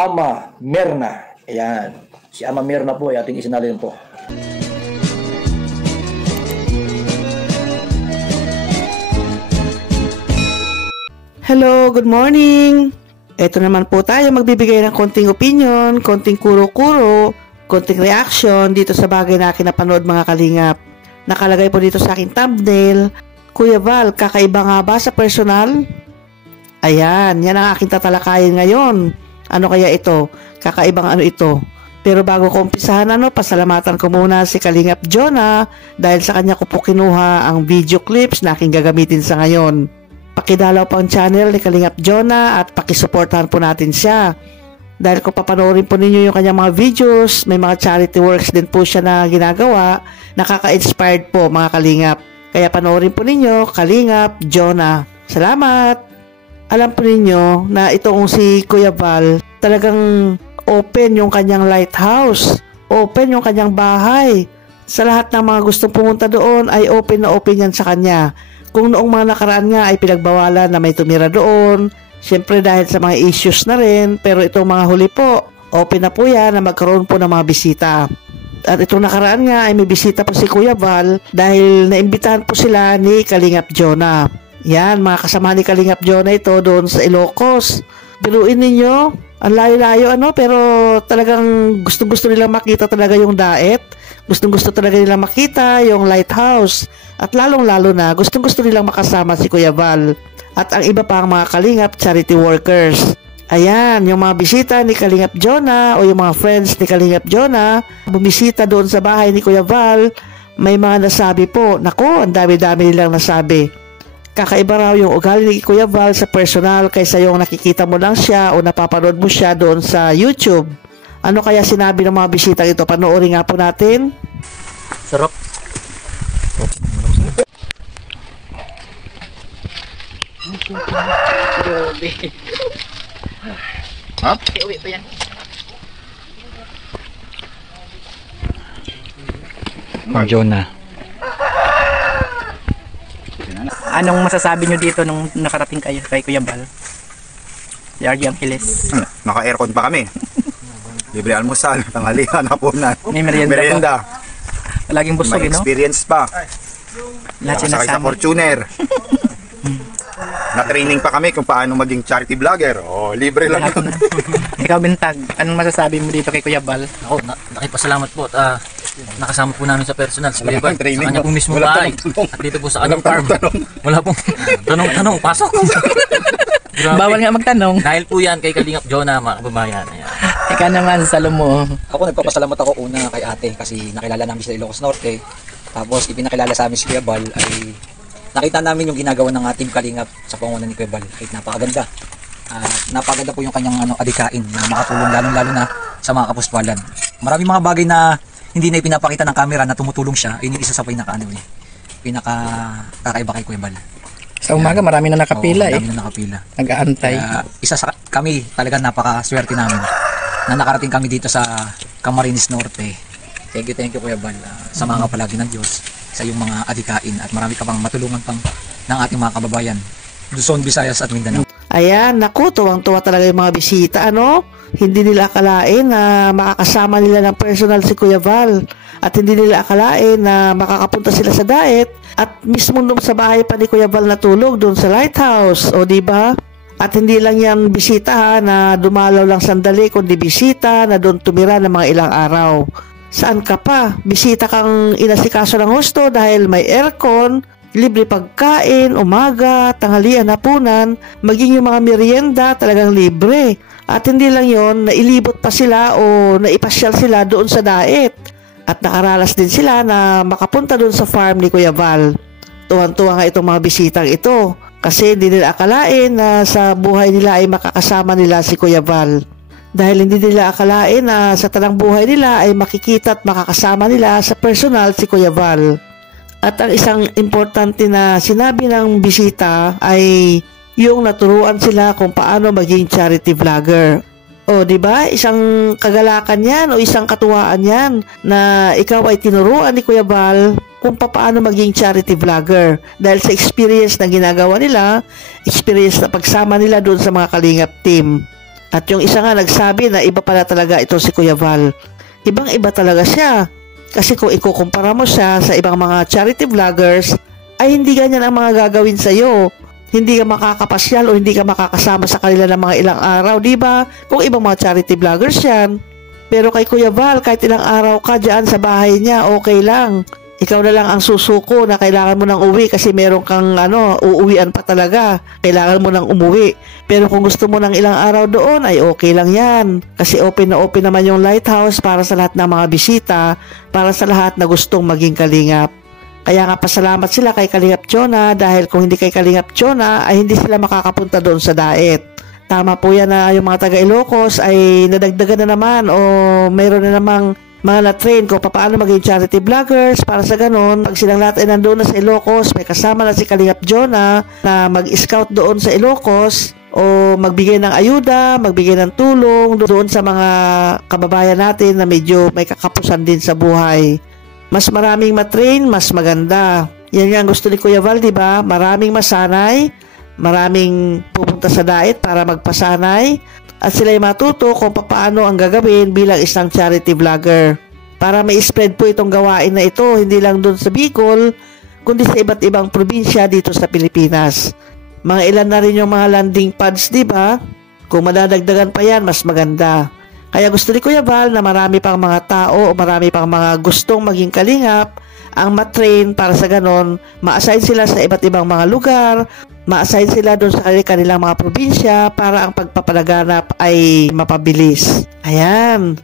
Ama Mirna. Ayan. Si Ama Mirna po ay ating isinalin po. Hello, good morning! Ito naman po tayo magbibigay ng konting opinion, konting kuro-kuro, konting reaction dito sa bagay na akin napanood mga kalingap. Nakalagay po dito sa aking thumbnail, Kuya Val, kakaiba nga ba sa personal? Ayan, yan ang aking tatalakayin ngayon. Ano kaya ito? Kakaibang ano ito? Pero bago ko umpisahan, pasalamatan ko muna si Kalingap Jonah dahil sa kanya ko po kinuha ang video clips na aking gagamitin sa ngayon. Pakidalaw po ang channel ni Kalingap Jonah at pakisuportahan po natin siya. Dahil kung papanoorin po ninyo yung kanyang mga videos, may mga charity works din po siya na ginagawa, nakaka-inspired po mga Kalingap. Kaya panoorin po ninyo, Kalingap Jonah. Salamat! Alam po ninyo na itong si Kuya Val, talagang open yung kanyang lighthouse, open yung kanyang bahay. Sa lahat ng mga gustong pumunta doon ay open na open yan sa kanya. Kung noong mga nakaraan nga ay pinagbawalan na may tumira doon, syempre dahil sa mga issues na rin, pero itong mga huli po, open na po yan na magkaroon po ng mga bisita. At itong nakaraan nga ay may bisita po si Kuya Val dahil naimbitahan po sila ni Kalingap Jonah. Yan, mga kasama ni Kalingap Jonah ito doon sa Ilocos. Biruin ninyo, ang layo-layo pero talagang gustong-gusto nilang makita talaga yung daet. Gustong-gusto talaga nilang makita yung lighthouse. At lalong-lalo na, gustong-gusto nilang makasama si Kuya Val. At ang iba pa ang mga Kalingap charity workers. Ayan, yung mga bisita ni Kalingap Jonah o yung mga friends ni Kalingap Jonah, bumisita doon sa bahay ni Kuya Val, may mga nasabi po. Nako, ang dami-dami nilang nasabi. Kakaiba raw yung ugali ni Kuya Val sa personal kaysa yung nakikita mo lang siya o napapanood mo siya doon sa YouTube. Ano kaya sinabi ng mga bisita ito? Panoorin nga po natin. Sarap. Grabe. Ha? Uwi pa yan. Jonah. Anong masasabi nyo dito nung nakarating kayo kay Kuya Val? Si RG Angeles. Naka-aircon pa kami. Libre almusal, tanghalian, hapunan. May merienda. Palaging busog, may no? experience pa. Lahat Nakasakay sa Fortuner. Na-training pa kami kung paano maging charity vlogger. Oh, libre lang yun. Ikaw, Bintag, anong masasabi mo dito kay Kuya Val? Ako, nakipasalamat po at nakasama po namin sa personal si Kuya Val. Sa kanya pong mismo bahay. At dito po sa kanyang farm. Wala pong tanong-tanong. Pasok! Bawal nga magtanong. Dahil po yan kay Kalingap Jonah, mga kababayan. Ikaw naman, Salomo. Ako nagpapasalamat ako una kay ate kasi nakilala namin siya sa Ilocos Norte. Tapos ipinakilala sa amin si Kuya Val ay nakita namin yung ginagawa ng ating Kalingap sa pangunan ni Kuya Val. Ay napakaganda. Napakaganda po yung kanyang adikain na makatulong lalong-lalo na sa mga kapuspalan. Maraming mga bagay na hindi na ipinapakita ng camera na tumutulong siya. Yun yung isa sa pinaka-kakaiba kay Kuya Val. Sa umaga, marami na nakapila marami na nakapila. Nag-aantay. Isa sa kami, talaga napakaswerte namin na nakarating kami dito sa Camarines Norte. Thank you Kuya Val. Sa mga kapalagi ng Diyos, sa iyong mga adikain at marami ka pang matulungan pang ng ating mga kababayan. Luzon, Visayas at Mindanao. Ayan, naku, tuwang-tuwa talaga yung mga bisita, Hindi nila akalain na makakasama nila ng personal si Kuya Val. At hindi nila akalain na makakapunta sila sa diet at mismo doon sa bahay pa ni Kuya Val natulog doon sa lighthouse, o di ba? At hindi lang yan bisita na dumalaw lang sandali, kundi bisita na doon tumira ng mga ilang araw. Saan ka pa? Bisita kang inasikaso ng husto dahil may aircon, libre pagkain, umaga, tanghalian, hapunan, maging yung mga merienda talagang libre. At hindi lang yon, nailibot pa sila o naipasyal sila doon sa diet. At nakaralas din sila na makapunta doon sa farm ni Kuya Val. Tuwan-tuwa nga itong mga bisitang ito kasi hindi nila akalain na sa buhay nila ay makakasama nila si Kuya Val. Dahil hindi nila akalain na sa tanang buhay nila ay makikita at makakasama nila sa personal si Kuya Val. At ang isang importante na sinabi ng bisita ay yung naturuan sila kung paano maging charity vlogger. O, di ba? Isang kagalakan yan o isang katuwaan yan na ikaw ay tinuruan ni Kuya Val kung paano maging charity vlogger. Dahil sa experience na ginagawa nila, experience na pagsama nila doon sa mga Kalingap team. At yung isa nga nagsabi na iba pala talaga ito si Kuya Val. Ibang-iba talaga siya. Kasi kung ikukumpara mo siya sa ibang mga charity vloggers, ay hindi ganyan ang mga gagawin sa'yo. Hindi ka makakapasyal o hindi ka makakasama sa kanila ng mga ilang araw, di ba? Kung ibang mga charity vloggers yan. Pero kay Kuya Val, kahit ilang araw ka dyan sa bahay niya, okay lang. Ikaw na lang ang susuko na kailangan mo nang uwi kasi meron kang uuwian pa talaga. Kailangan mo nang umuwi. Pero kung gusto mo ng ilang araw doon, ay okay lang yan. Kasi open na open naman yung lighthouse para sa lahat ng mga bisita, para sa lahat na gustong maging kalingap. Kaya nga pasalamat sila kay Kalingap Chona dahil kung hindi kay Kalingap Chona ay hindi sila makakapunta doon sa daet. Tama po yan na yung mga taga Ilocos ay nadagdagan na naman o mayroon na namang mga na-train kung paano maging charity vloggers para sa ganun. Pag silang lahat ay nandoon na sa Ilocos, may kasama na si Kalingap Chona na mag-scout doon sa Ilocos o magbigay ng ayuda, magbigay ng tulong doon sa mga kababayan natin na medyo may kakapusan din sa buhay. Mas maraming matrain, mas maganda. Yan nga ang gusto ni Kuya Val, di ba? Maraming masanay, maraming pupunta sa diet para magpasanay, at sila'y matuto kung paano ang gagawin bilang isang charity vlogger. Para may spread po itong gawain na ito, hindi lang doon sa Bicol, kundi sa iba't ibang probinsya dito sa Pilipinas. Mga ilan na rin yung mga landing pads, di ba? Kung madadagdagan pa yan, mas maganda. Kaya gusto ni Kuya Val na marami pang mga tao o marami pang mga gustong maging kalingap ang matrain para sa ganon, ma-assign sila sa iba't ibang mga lugar, ma-assign sila doon sa kanilang mga probinsya para ang pagpapalaganap ay mapabilis. Ayan.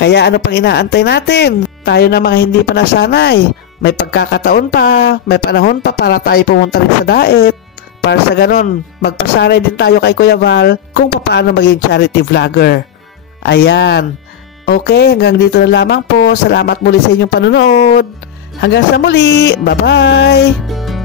Kaya ano pang inaantay natin? Tayo na mga hindi pa nasanay. May pagkakataon pa, may panahon pa para tayo pumunta rin sa daet. Para sa ganon, magpasanay din tayo kay Kuya Val kung paano maging charity vlogger. Ayan. Okay, hanggang dito na lamang po. Salamat muli sa inyong panonood. Hanggang sa muli. Bye-bye.